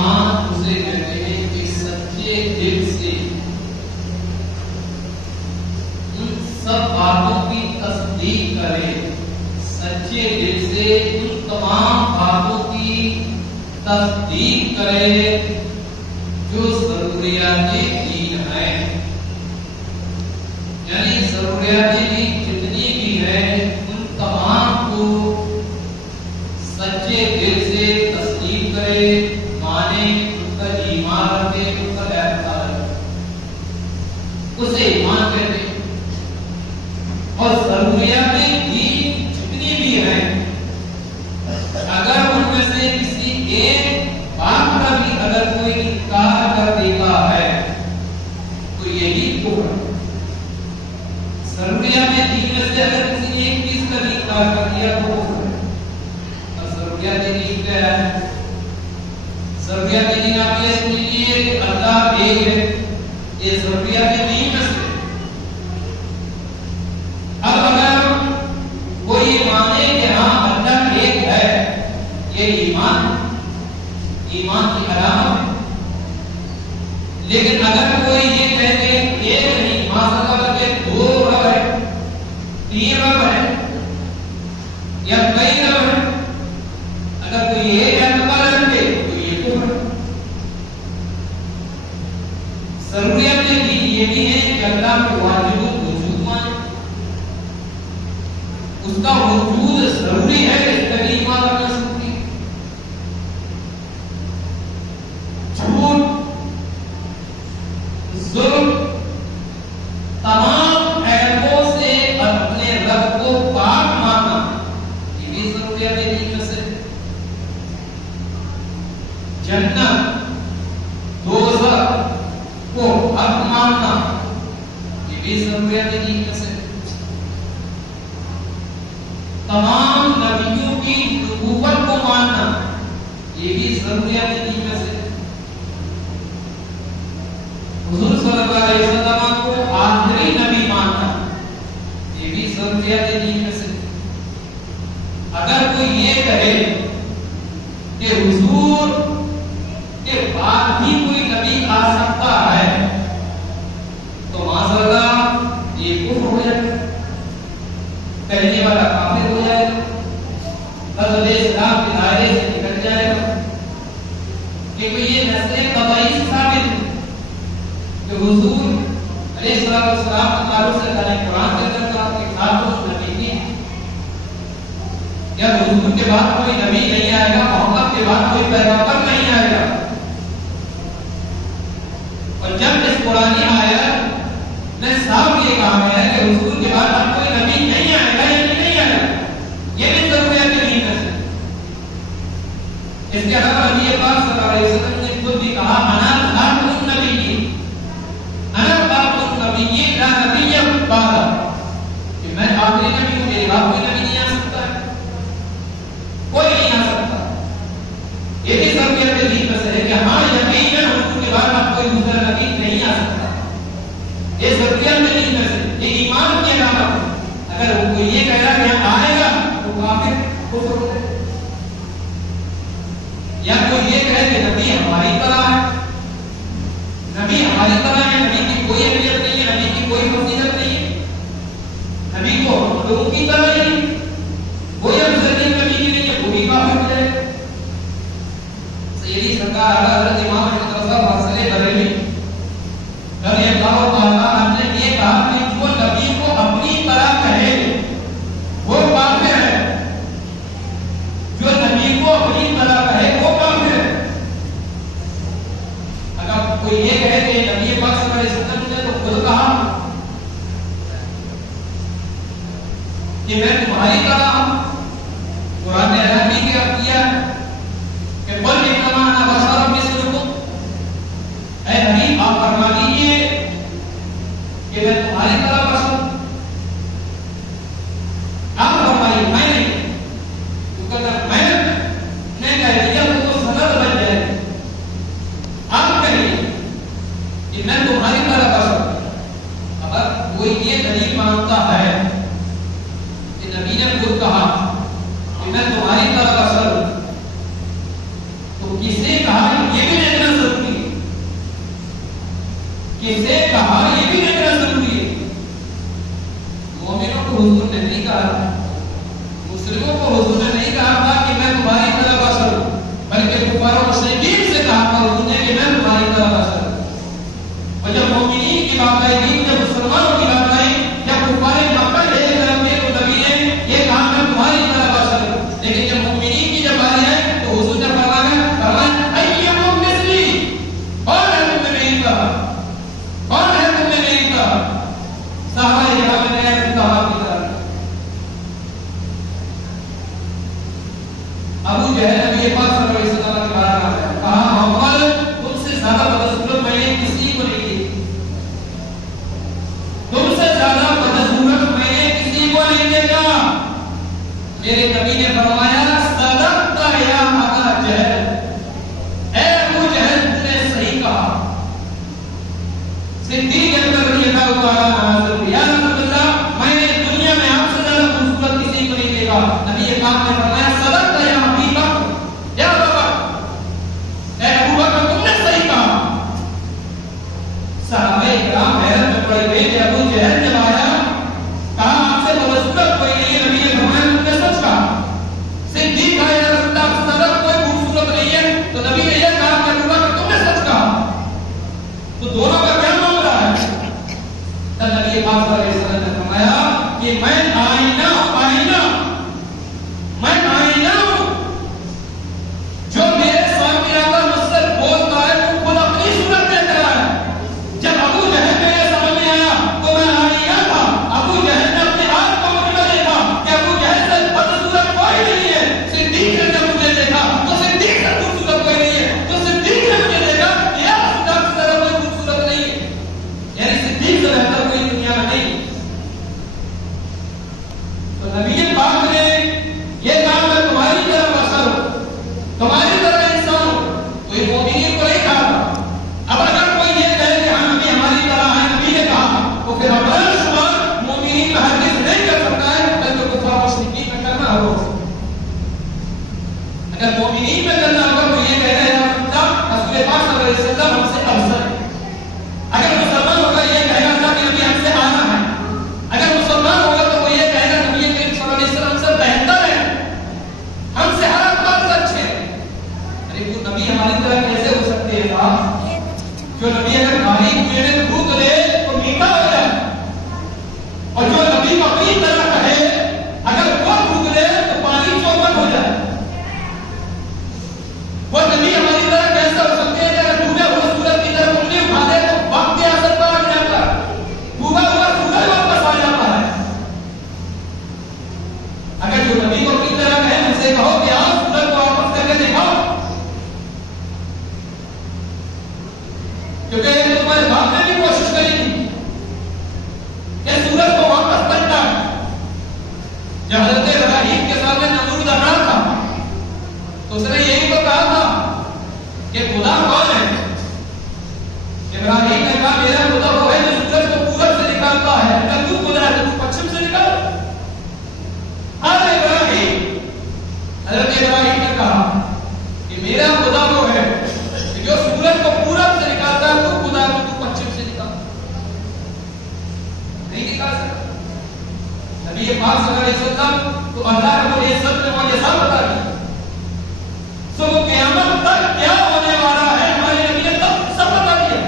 ایمان اسے کہتے ہیں کہ سچے دل سے ان سب باتوں کی تصدیق کرے، سچے دل سے ان تمام باتوں کی تصدیق کرے جو ضروریات دین ہیں، یعنی ضروریات دین جتنی بھی ہے ان تمام کو سچے دل سے تصدیق کرے، مانے، ان پر ایمان رکھے، ان پر اعتقاد رکھے، اسے ایمان کہتے ہیں۔ اور ضروریات دین جتنی بھی ہیں اگر ان میں سے کسی ایک بات کا بھی اگر کوئی انکار کر دیتا ہے تو یہی کفر ہے۔ ضروریات دین میں سے اگر کسی ایک چیز کا بھی انکار کر دیا تو کفر ہے۔ اور ضروریات دین کیا ہے؟ ضروریات دین آپ یہ سن لیجیے کہ اللہ ایک ہے، یہ ضروریات دین میں سے۔ اب اگر کوئی مانے کہ ہاں اللہ ایک ہے، یہ ایمان کی علامت ہے، لیکن اگر کوئی یہ کہے کہ ایک نہیں، ماشاءاللہ کہ دو رب ہے، تین رب ہے یا کئی رب ہے، اگر کوئی ایک اعتقاد رکھے تو یہ کفر ہے۔ ضروریات دین یہ بھی ہے کہ اللہ کو واجب الوجود مانے، اس کا وجود ضروری ہے، اس پر ایمان رکھ سکتی ہے۔ جھوٹ، ظلم، تمام عیبوں سے اپنے رب کو پاک ماننا، یہ بھی ضروریات دین میں سے۔ جنت، دوزخ کو حق ماننا، یہ بھی ضروریات دین میں سے۔ تمام نبیوں کی نبوت کو ماننا، یہ بھی ضروریات دین میں سے۔ حضور صلی اللہ علیہ وسلم کو آخری نبی ماننا، یہ بھی ضروریات دین میں سے۔ اگر کوئی یہ کہے کہ حضور کے بعد بھی کوئی نبی آ سکتا ہے تو معذاللہ یہ کفر ہو جائے گا، کہنے والا کافر ہو جائے گا، حضرت اسلام کے دائرے سے نکل جائے گا، کیونکہ یہ نسل قطعی ثابت ہے کہ حضور علیہ السلام کے تعلق سے اللہ نے قرآن کے اندر کہا کہ خاتم النبیین، یا حضور کے بعد کوئی نبی نہیں آئے گا، محمد کے بعد کوئی پیغمبر نہیں آئے گا۔ اور جب اس قرآنی آیت میں صاف یہ کہا گیا ہے کہ حضور کے بعد اب کوئی نبی نہیں آئے گا، یہ نہیں آئے گا، یہ بھی ضروریات دین میں سے۔ اس کے علاوہ نبی پاک صلی اللہ علیہ وسلم نے خود بھی کہا انا خاتم النبیین، انا خاتم النبیین لا نبی بعد، کہ میں آخری نبی ہوں، میرے بعد کوئی نبی نہیں آ سکتا ہے، کوئی نہیں آ سکتا۔ یہ بھی ضروریات دین میں سے ہے کہ ہاں یقیناً حضور کے بعد اب کوئی دوسرا نبی نہیں آ سکتا، یہ ضروریات دین میں سے، یہ ایمان کی علامت ہے۔ اگر وہ کوئی یہ کہہ رہا کہ آئے گا تو کافر کفر ہو جائے، یا کوئی یہ کہے کہ نبی ہماری طرح ہے، نبی ہماری طرح ہے، نبی کی کوئی اہمیت نہیں ہے، نبی کی کوئی فضیلت نہیں ہے، نبی کو لوگوں کی طرح نہیں، کوئی افضلیت نبی کی نہیں ہے، وہ بھی کافر ہو جائے۔ سیدی سرکار حضرت امام احمد رضا فاضل بریلوی رضی اللہ تعالیٰ عنہ نے یہ کہا کہ جو نبی کو اپنی طرح کہے وہ کافر ہے، جو نبی کو اپنی طرح کہے وہ کافر ہے۔ اگر کوئی یہ کہے کہ نبی پاک صلی اللہ علیہ وسلم نے تو خود کہا کہ میں تمہاری طرح ہوں، قرآن نے اعلان بھی کیا کہ قل انما انا بشر مثلکم، اے نبی آپ فرما دیجیے کہ میں تمہاری طرح بشر ہوں۔ آپ فرمائیے میں نہیں، تو اگر میں نے کہہ دیا تو سند بن جائے، آپ کہیے کہ میں تمہاری طرح بشر ہوں۔ اگر کوئی یہ دلیل مانتا ہے کہ نبی نے خود کہا کہ میں تمہاری طرح بشر ہوں، تو کس نے کہا کہ یہ بھی کسے کہا یہ بھی دیکھنا ضروری ہے. مومنوں کو حضور نے نہیں کہا، مسلموں کو حضور نے نہیں کہا تھا کہ میں تمہاری طرح بشر ہوں، بلکہ کفار و مشرکین سے کہا تھا حضور نے کہ میں تمہاری طرح بشر ہوں. اور جب مومنین کی بات آئی، جب مسلمانوں کی بات آئی، جب کفار مکہ ایک طرف تھے تو نبی نے یہ کہا میں تمہاری طرح بشر ہوں. لیکن جب مومنین کی جب باری آئی تو حضور نے فرمایا ایہم مثلی، کون ہے تم میں میری طرح، کون ہے تم میں میری طرح؟ صحابہ کرام نے کہا صحابہ کی طرح. ابو جہل نبی پاک صلی اللہ علیہ وسلم کے بارے میں کہا محمد تم سے زیادہ بدصورت میں نے کسی کو نہیں دیکھی، تم سے زیادہ بدصورت میں نے کسی کو نہیں دیکھا. میرے نبی نے فرمایا صدقت یا ابا جہل، اے ابو جہل تم نے صحیح کہا. صدیق اکبر رضی اللہ تعالی عنہ یا رسول اللہ میں نے دنیا میں آپ سے زیادہ خوبصورت کسی کو نہیں دیکھا. نبی پاک نے فرمایا صدقت یا ابی بکر، یا ابا بکر، اے ابو بکر تم نے صحیح کہا. صحابہ کرام حیرت میں پڑ گئے کہ ابو جہل جب آیا کہا آپ سے بدصورت کوئی نہیں ہے، نبی نے فرمایا تم نے سچ کہا. صدیق آیا یا رسول اللہ سے زیادہ کوئی خوبصورت نہیں ہے، تو نبی نے یہ کہا کہ ابو بکر تم نے سچ کہا. تو دونوں کا کیا معاملہ ہے؟ تب نبی پاک صلی اللہ علیہ وسلم نے فرمایا کہ میں آئینہ ہوں، جو میرے سامنے آ کر مجھ سے بولتا ہے وہ خود اپنی صورت دیکھ رہا ہے. جب ابو جہل میرے سامنے آیا تو میں آئینہ تھا. ابو جہل نے اپنے آپ کو مجھ میں دیکھا کہ ابو جہل سے بدصورت کوئی نہیں ہے. صدیق نے جب مجھے دیکھا تو صدیق سے خوبصورت کوئی نہیں ہے. تو صدیق نے مجھے دیکھا کہ یا رسول اللہ سے زیادہ کوئی خوبصورت نہیں ہے، یعنی صدیق سے بہتر کوئی دنیا میں نہیں. تو نبی پاک نے یہ کہا میں تمہاری طرح بشر ہوں، تمہاری طرح انسان ہوں. کوئی مومنین کو نہیں کہا. اب اگر کوئی یہ کہے کہ ہم بھی ہماری طرح ہیں، نبی نے کہا، تو پھر ہمارا شمار مومنین میں ہرگز نہیں کر سکتا ہے، بلکہ کفار مشرکین میں کرنا ہوگا. اگر مومنین میں کرنا ہوگا تو یہ کہہ رہے ہیں رسول پاک صلی اللہ علیہ وسلم ہم سے افضل ہے. اگر مسلمان ہوگا یہ کہے گا کہ نبی ہم سے اعلیٰ ہے. اگر مسلمان ہوگا تو وہ یہ کہے گا نبی کریم صلی اللہ علیہ وسلم سے بہتر ہے، ہم سے ہر بات سے اچھے ہیں. ارے وہ نبی ہماری طرح کیسے ہو سکتے ہیں صاحب؟ جو نبی اگر کھانے پینے میں تھوک دے تو میٹھا ہو جائے، اور جو نبی کو اپنی طرح کہے اگر وہ تھوک دے تو پانی چوپٹ ہو جائے. وہ نبی ہماری طرح کیسے ہو سکتے ہیں کہ اگر ڈوبے ہوئے سورج کی طرف انگلی اٹھا دے تو وقت کے اثر پر آ جاتا ہے، ڈوبا ہوا سورج واپس آ جاتا ہے. اگر جو نبی کو اپنی طرح کہے ان سے کہو کہ آؤ سورج کو واپس کر کے دکھاؤ، کیونکہ یہ تمہارے باپ نے بھی کوشش کری تھی کہ سورج کو واپس کرتا ہے. جب حضرت ابراہیم کے سامنے نمرود اکڑا تھا تو اس نے یہی تو کہا تھا کہ خدا کون ہے؟ ابراہیم نے کہا میرا خدا وہ ہے جو سورج کو پورب سے نکالتا ہے. اگر تو خدا ہے تو پچھم سے نکال. حضرت ابراہیم نے کہا کہ میرا خدا وہ ہے جو سورج کو پورب سے نکالتا ہے، تو خدا ہے تو پچھم سے نکال. نہیں نکال سکتا. نبی پاک صلی اللہ علیہ وسلم تو اللہ رب العزت نے مجھے سب بتا دیا. سو قیامت تک کیا ہونے والا ہے ہمارے نبی نے تب سب بتا دیا.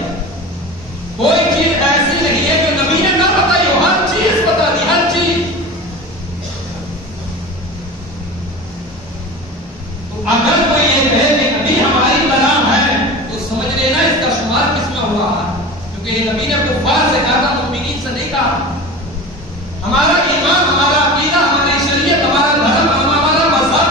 کوئی چیز ایسی نہیں ہے جو نبی نے نہ بتائی ہو، ہر چیز بتا دی، ہر چیز. تو اگر کوئی یہ کہے کہ نبی ہماری طرح ہے تو سمجھ لینا اس کا شمار کس میں ہوا ہے. کیونکہ یہ نبی نے کفار سے کہا تھا، مومنین سے نہیں کہا. ہمارا ایمان، ہمارا عقیدہ، ہماری شریعت، ہمارا دھرم، ہمارا مذہب،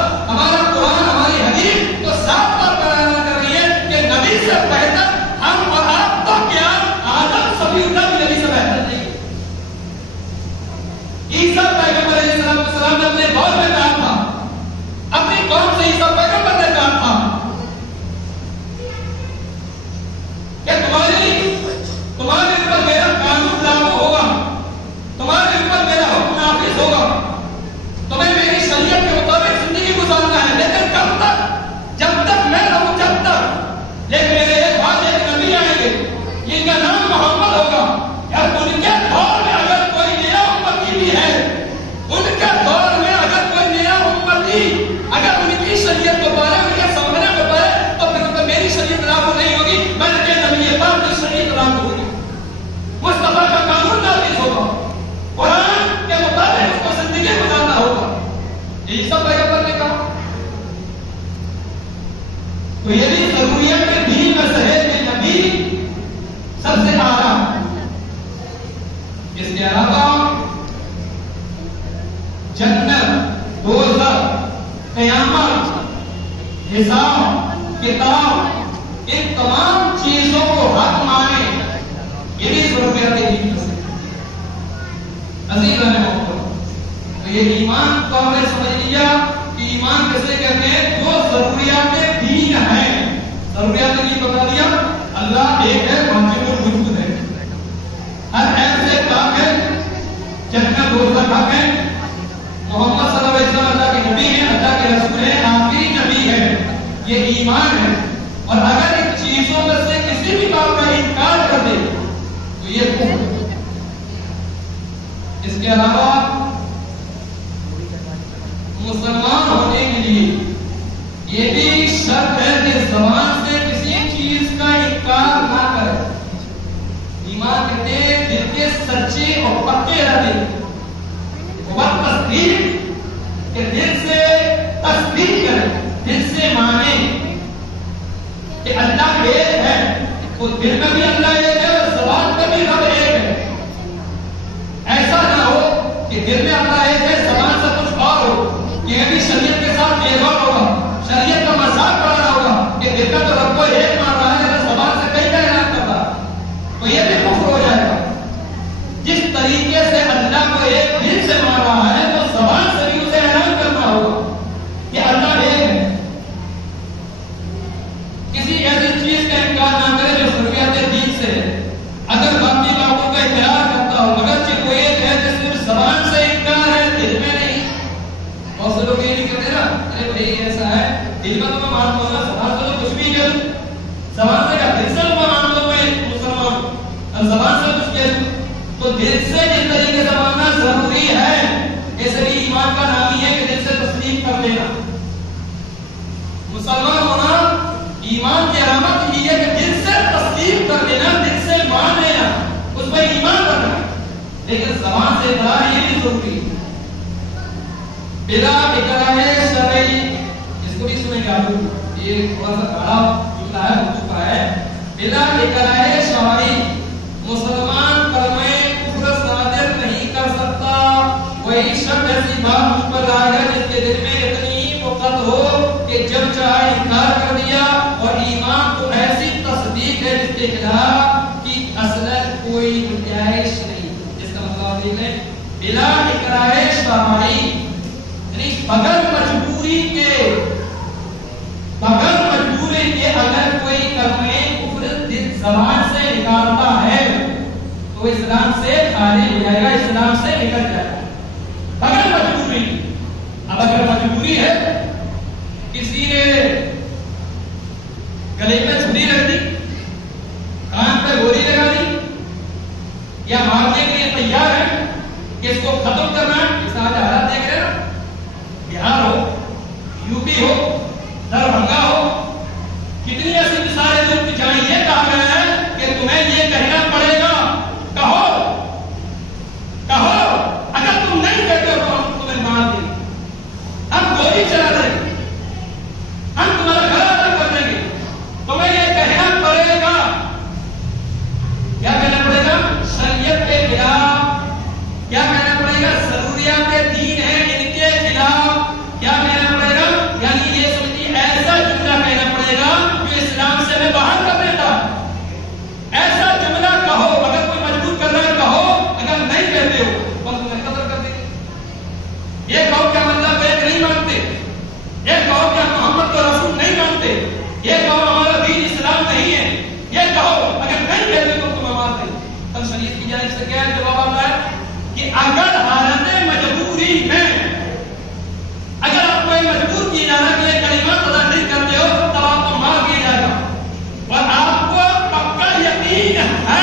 بھی ضروریات دین میں سے ہے کہ نبی سب سے اعلیٰ. اس کے علاوہ جنت، دوزخ، قیامت، حساب کتاب، ان تمام چیزوں کو حق مانے، یہ بھی ضروریات دین میں سے. عزیزان محترم، تو یہ ایمان کو ہم نے سمجھ لیا کہ ایمان کیسے کہتے ہیں؟ جو ضروریات دین ہیں. ضروریات دین بتا دیا، اللہ ایک ہے، واجب الوجود ہے، ہر عیب سے پاک ہے، جنت دوزخ حق ہے، محمد صلی اللہ علیہ وسلم اللہ کے نبی ہیں، اللہ کے رسول ہیں، آخری نبی ہے. یہ ایمان ہے. اور اگر ان چیزوں میں سے کسی بھی بات کا انکار کر دے تو یہ کفر ہے. اس کے علاوہ مسلمان ہونے کے لیے یہ بھی شرط ہے کہ زبان سے کسی چیز کا انکار نہ کرے. ایمان کہتے ہیں دل کے سچے اور پکے رہے، اور تصدیق کہ دل سے تصدیق کرے، دل سے مانے کہ اللہ ایک ہے. تو دل میں بھی اللہ ایک ہے اور زبان میں بھی رب ایک ہے. ایسا نہ ہو کہ دل میں اللہ ایک ہے، زبان سے کچھ اور ہو، کہ یہ بھی شریعت کے ساتھ بیگار ہوگا، شریعت کا مذاق کر رہا ہوگا کہ دل کا تو رب کو ایک مان رہا ہے لیکن زبان سے کئی کا اعلان کر رہا ہے، تو یہ بھی کفر ہو جائے گا. جس طریقے سے اللہ کو ایک دل سے مان رہا ہے تو زبان سے بھی اسے اعلان کرنا ہوگا کہ اللہ ایک ہے. کسی ایسی چیز کا انکار نہ کرے جو ضروریات دین سے ہے. اگر باقی باتوں کا اقرار کرتا ہو، اگرچہ کوئی ایک ہے جس صرف زبان سے انکار ہے، دل میں نہیں. بہت سے لوگ یہ نہیں کہتے نا، ارے بھائی ایسا ہے، دل میں تو میں مانتا ہوں نا، زبان سے تو کچھ بھی کہہ دوں، زبان سے کیا دل سے میں مانتا ہوں میں مسلمان، اور زبان سے کچھ کہہ دوں. تو دل سے جس طریقے سے ماننا ضروری ہے، ایسے بھی ایمان کا نام ہی ہے کہ دل سے تسلیم کر لینا. مسلمان ہونا ایمان کی علامت یہ ہے کہ دل سے تسلیم کر لینا، دل سے مان لینا، اس میں ایمان کرنا. لیکن زبان سے اقرار یہ بھی ضروری ہے. بلا اقرار شرعی، اس کو بھی سنیں گے آپ، یہ تھوڑا سا بڑا جملہ ہے، ہو چکا ہے. بلا اقرار شرعی مسلمان کلمہ کفر صادر نہیں کر سکتا. وہی شخص ایسی بات مجھ پر لائے گا جس کے دل میں اتنی وقت ہو کہ جب چاہے انکار کر دیا، اور ایمان تو ایسی تصدیق ہے جس کے خلاف کی اصلاً کوئی گنجائش نہیں. جس کا مطلب یہ ہے بلا اقرار شرعی، یعنی بغیر مجبوری کے اگر کوئی کلمہ کفر زبان سے نکالتا ہے تو اسلام سے خارج ہو جائے گا، اسلام سے نکل جائے گا بغیر مجبوری. اب اگر مجبوری ہے، کسی نے گلے پہ چھری رکھ دی، کان پہ گولی لگا دی، یا مارنے کے لیے تیار ہے کہ اس کو ختم کرنا ہے. اس آج حالات دیکھ رہے ہیں نا، بہار ہو، یو پی ہو، دربھنگا ہو، کتنی ایسی مثالیں جو جہاں یہ کہا گیا ہے کہ تمہیں یہ کہنا پڑے گا، کہو اگر تم نہیں کہتے ہو تو ہم تمہیں مار دیں گے، ہم گولی چلا دیں گے، ہم تمہارا گھر الگ کر دیں گے. تمہیں یہ کہنا پڑے گا. کیا کہنا پڑے گا؟ شریعت کے خلاف. کیا کہنا پڑے گا؟ ضروریات دین ہیں ان کے خلاف. کیا کہنا پڑے گا؟ یعنی یہ سمجھیے ایسا جملہ کہنا پڑے گا جو اسلام سے میں باہر کر دیتا. ایسا جملہ کہو، اگر کوئی مجبور کر رہا ہے کہو، اگر نہیں کہتے ہو بس تمہیں قتل کر دیں گے. یہ کہو کہ ہم اللہ ایک نہیں مانتے، یہ کہو کہ ہم محمد کو رسول نہیں مانتے، یہ کہو ہمارا دین اسلام نہیں ہے، یہ کہو، اگر نہیں کہتے تو تمہیں مار دیں گے. تب شریعت کی جانب سے کیا جواب آتا ہے کہ اگر حالت مجبوری ہے، اگر آپ کو مجبور کیا جا رہا ہے کہ یہ کلمات ادا نہیں کرتے ہو تب آپ کو مار دیا جائے گا. اور آپ کو پکا یقین ہے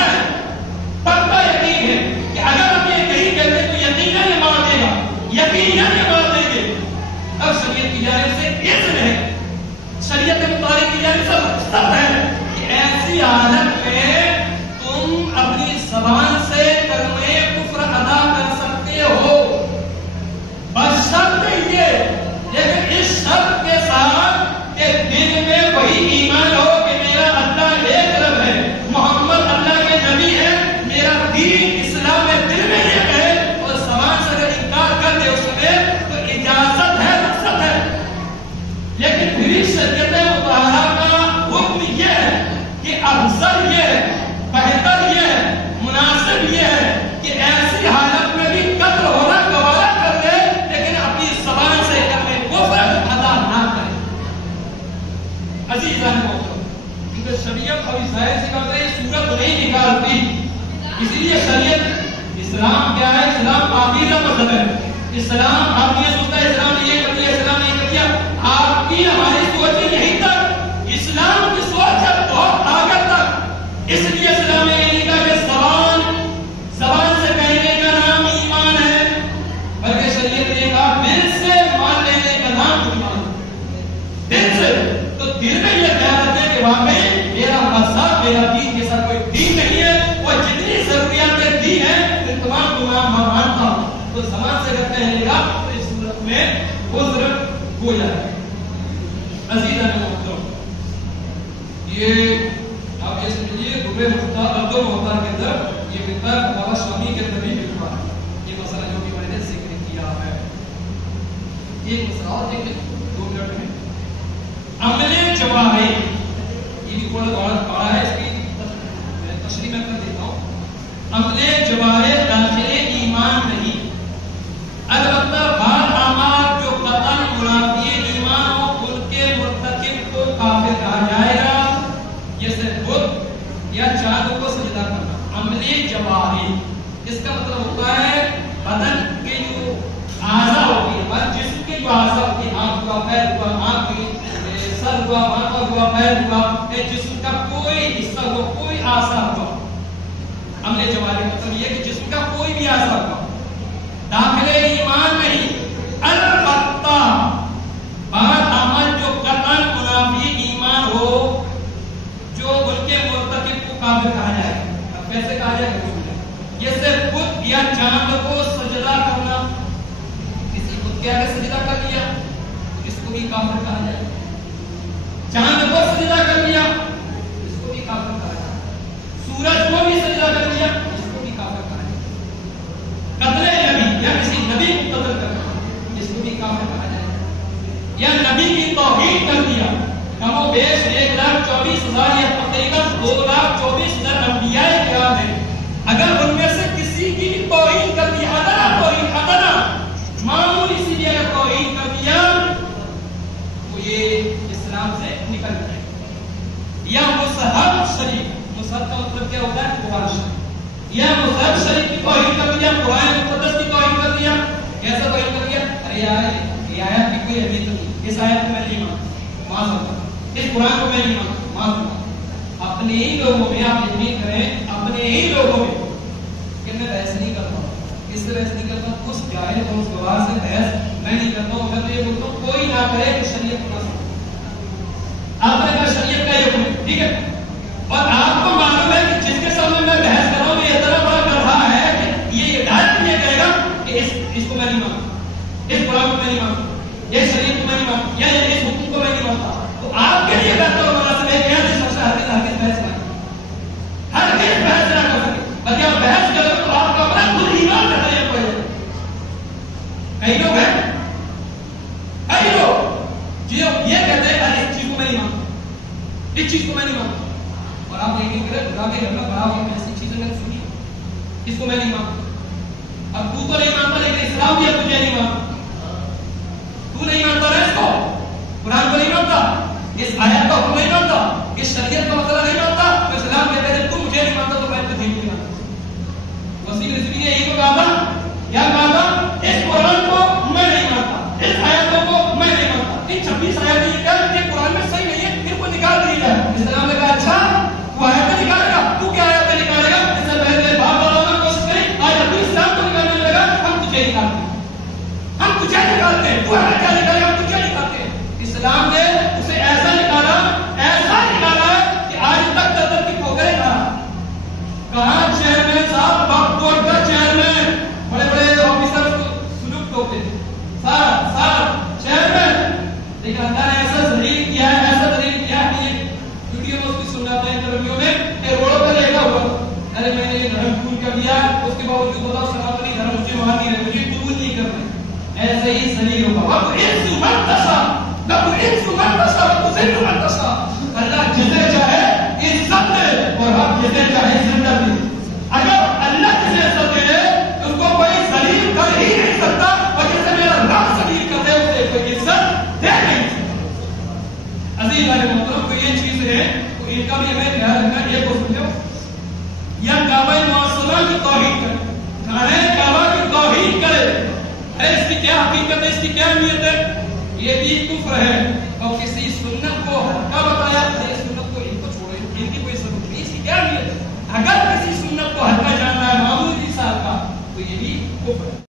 کہ اگر آپ یہ نہیں کہتے تو یقیناً یہ مار دے گا، یقیناً یہ مار دیں گے. اب شریعت کی جانب سے اذن ہے، شریعت مطالعے کی جانب سے رخصت ہے کہ ایسی حالت میں تم اپنی زبان سے کلمہ کفر ادا کر سکتے ہو. کیونکہ شریعت اور ظاہر سی بات ہے صورت نہیں نکالتی. اسی لیے شریعت اسلام کیا ہے؟ اسلام پاکیزہ مذہب ہے. اسلام آپ یہ سوچتا ہے اسلام نے یہ کر دیا اسلام نے یہ کر دیا. آپ کی ہماری سوچ یہیں تک. اسلام کی سوچ ہے بہت آگے تک. اس لیے اسلام نے یہ نہیں کہا کہ زبان سے کہنے کا نام ایمان ہے، بلکہ شریعت نے کہا دل سے مان لینے کا نام ایمان ہے. دل سے تو دل میں یہ خیال رکھے کہ واقعی میرا مذہب میرا دین جیسا کوئی دین نہیں ہے. وہ جتنی ضروریات دی ہیں ان تمام کو میں مانتا ہوں. تو زبان سے اگر کہنے گا تو اس صورت میں وہ ضرورت ہو جائے. عزیزان محترم، یہ آپ یہ سمجھیے ربع مختار عبد المختار کے اندر یہ مقدار بابا شامی کے اندر بھی لکھا ہے. یہ مسئلہ جو کہ میں نے ذکر کیا ہے، ایک مسئلہ اور دیکھیں 2 منٹ میں. عمل جواہر یہ بھی تھوڑا بڑا ہے، اس کی تشریح میں کر دیتا ہوں. عمل جواہر داخل ایمان نہیں، البتہ بعض اعمال جو قطعاً منافی ایمان ہو ان کے مرتکب کو کافر کہا جائے گا، جیسے بت یا چاند کو سجدہ کرنا. عمل جواہر اس کا مطلب ہوتا ہے بدن کے جو اعضاء ہوتے ہیں، ہر جسم کے جو اعضاء ہوتے ہیں، آنکھ ہوا، پیر ہوا، آنکھ ہوئی، سر ہوا، ماتھا ہوا، پیر ہوا، جسم کا کوئی حصہ ہوا، کوئی اعضاء ہوا. عمل جواہر مطلب یہ کہ جسم کا کوئی بھی اعضاء ہوا داخل ایمان نہیں، البتہ بعض عمل جو قطعاً منافی ایمان ہو جو ان کے مرتکب کو کافر کہا جائے گا. اب کیسے کہا جائے گا؟ جیسے بت یا چاند کو سجدہ کرنا، کسی بت کے آگے سجدہ کر لیا اس کو بھی کافر کہا جائے گا. چاند کو سجدہ کر لیا اس کو بھی کافر کہا جائے گا. سورج کو بھی سجدہ کر لیا اس کو بھی کافر کہا جائے گا. قتل نبی یا کسی نبی کو قتل کرنا اس کو بھی کافر کہا جائے گا. یا نبی کی توہین کر دیا، کم و بیش 1,24,000 یا تقریباً 2,24,000 انبیاء کرام ہیں. اگر ان میں سے کسی کی بھی توہین کر دیا، ادنا معمولی سی بھی اگر توہین کر دیا تو یہ اسلام سے نکل جائے. یا مصحف شریف، مصحف کا مطلب کیا ہوتا ہے؟ قرآن شریف. یا مصحف شریف کی توہین کر دیا، قرآن مقدس کی توہین کر دیا. کیسا توہین کر دیا؟ ارے یار یہ آیت کی کوئی اہمیت نہیں، اس آیت کو میں نہیں مانتا، معاذ اللہ، اس قرآن کو میں نہیں مانتا، معاذ اللہ. اپنے ہی لوگوں میں آپ یقین کریں، اپنے ہی لوگوں میں کہ میں بحث نہیں کرتا ہوں. اس سے بحث نہیں کرتا ہوں، اس جاہل اور اس گوار سے بحث میں نہیں کرتا ہوں. میں تو یہ بولتا ہوں کوئی نہ کرے کہ شریعت کو نہ سمجھے. آپ نے کہا شریعت کا یہ حکم ہے، ٹھیک ہے، اور آپ کو معلوم ہے کہ جس کے سامنے میں بحث کر رہا ہوں یہ اتنا بڑا گدھا ہے کہ یہ ہدایت یہ کہے گا کہ اس کو میں نہیں مانتا، اس قرآن کو میں نہیں مانتا، اس شریعت کو میں نہیں مانتا، یا اس حکم کو میں نہیں مانتا. تو آپ کے لیے بہتر اور مناسب ہے کہ یہ سب سے ہرگز بحث نہ کریں، ہرگز بحث نہ کر سکے. بلکہ آپ بحث کرو تو آپ کا اپنا خود ایمان کا طریقہ پڑے گا. کئی لوگ ہیں، کئی لوگ جو یہ کہتے ہیں اس چیز کو میں نہیں مانتا، اس چیز کو میں نہیں مانتا. اور آپ یقین کریں خدا کے گھر میں بڑا ہوا ایسی چیزیں میں نے سنی، اس کو میں نہیں مانتا. اب تو نہیں مانتا لیکن اسلام بھی اب تجھے نہیں مانتا. تو نہیں مانتا نا اس کو، قرآن کو نہیں مانتا، اس آیت کا حکم نہیں مانتا، اس شریعت کا مسئلہ نہیں مانتا، تو اسلام کہتے ہیں تو مجھے نہیں مانتا تو میں تجھے نہیں مانتا. وسیع رضوی نے یہی تو کہا تھا، کیا کہا تھا؟ اس قرآن کو میں نہیں مانتا، اس آیتوں کو میں نہیں مانتا. ان 26 آیتیں یہ کہا کہ قرآن میں صحیح نہیں ہے، ان کو نکال دیا جائے. اسلام نے کہا اچھا تو آیتیں نکالے گا، تو کیا آیتیں نکالے گا؟ اس سے پہلے باپ دادا نے کوشش کری، آج ابھی اسلام کو نکالنے لگا، ہم تجھے نکالتے ہیں، ہم تجھے نکالتے ہیں، تو ہمیں کیا نکالے گا؟ ہم تجھے نکالتے ہیں. اسلام نے اسے ایسا نکالا کہ آج تک در کی ٹھوکریں کھا رہا. کہاں چیئرمین صاحب وقت بورڈ کا چیئرمین بڑے بڑے آفیسر کو سلوک ٹھوکتے تھے، سر چیئرمین. لیکن اللہ نے ایسا ذلیل کیا ہے، ایسا ذلیل کیا ہے کہ یہ ویڈیو میں اس کی سن رہا تھا انٹرویو میں کہ روڈوں پہ لکھا ہوا تھا، ارے میں نے یہ دھرم قبول کر لیا، اس کے باوجود بتاؤ سناتنی دھرم مجھے وہاں نہیں رہے، مجھے قبول نہیں کرتے. ایسے ہی ذلیل ہوگا. اللہ جسے چاہے عزت دے اور ہم جسے چاہے عزت دے. اگر اللہ جسے عزت دے اس کو کوئی ذلیل کر ہی نہیں سکتا، اور جسے میرا رب ذلیل کر دے اسے کوئی عزت دے نہیں سکتا. عزیز بھائی محترم، کو یہ چیز ہے تو ان کا بھی ہمیں خیال رکھنا ہے. یہ کو سمجھو یا کعبہ معصومہ کی توحید کرے, کعبہ کی توحید کرے, اس کی کیا حقیقت ہے, اس کی کیا اہمیت ہے, یہ بھی کفر ہے. اور کسی سنت کو ہلکا بتایا, اس سنت کو ان کو چھوڑو, ان کی کوئی ضرورت نہیں, اس کی کیا اہمیت ہے. اگر کسی سنت کو ہلکا جاننا ہے معمولی مثال کا, تو یہ بھی کفر ہے.